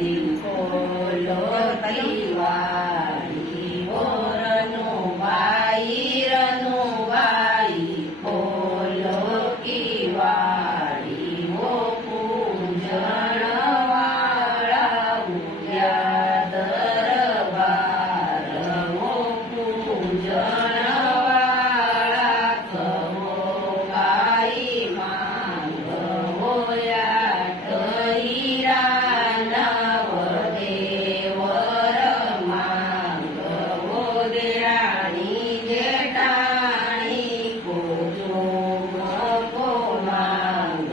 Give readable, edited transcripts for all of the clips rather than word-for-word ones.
બોલો દિવાળી મોરનું ભાઈ બોલો દિવાળી હો પૂજન વાળા ઉદ્યા દરબાર હો પૂજન વાળા કહો ભાઈ માંગ હોયા હીરા નવ દેવર માંગ હો દેરાણી જેઠાણી પૂજો મકો માંગ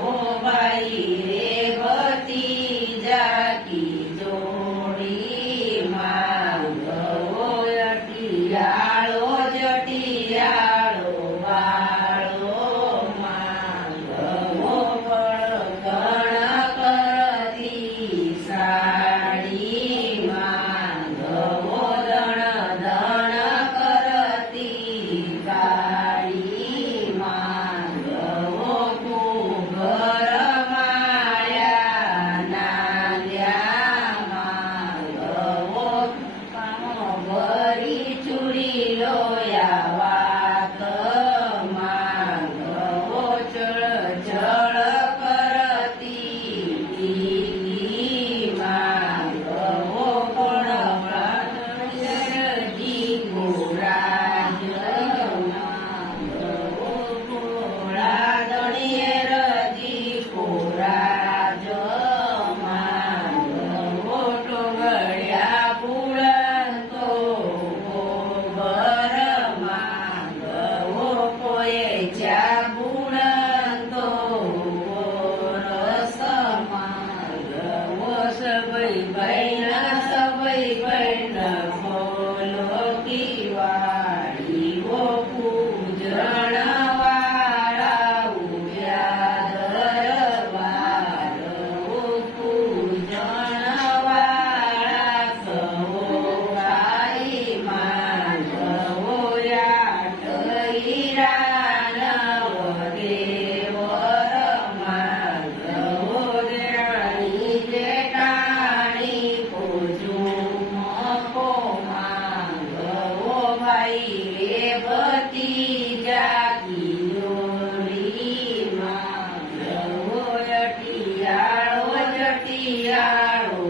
હો ભાઈ રે ભતીજા કી જોડી માંગ હો અટિયાળો જટિયાળો વાળો માંગ હો ગણ કરતી સાડી માંગ હો દણ કરતી ગાડી માંગ હો ઘર માળ્યા નાલ્યા માંગ હો ભરી ચૂડી લોયા વાત માંગ હો ચળ ચળ કરતી પીલી માંગ હો પણ જી ગોરાજ માંગ હો ગોળા દણીએ રજી કોરાજ માંગ હો ટોગળ્યા પૂળંતો ગોબર માંગ હો કોએ ચા પૂળંતો ગોરસ માંગ હો સબઈ બહેન બોલો દિવાળી હો પૂજન વાળા ઉદ્યા દરબાર હો પૂજન વાળા કહો ભાઈ માંગ હો યાટ હીરા નવ દેવર માંગ હો દેરાણી જેઠાણી પૂજો મકો માંગ હો ભાઈ રે ભતીજા કી જોડી માંગ હો અટિયાળો જટિયાળો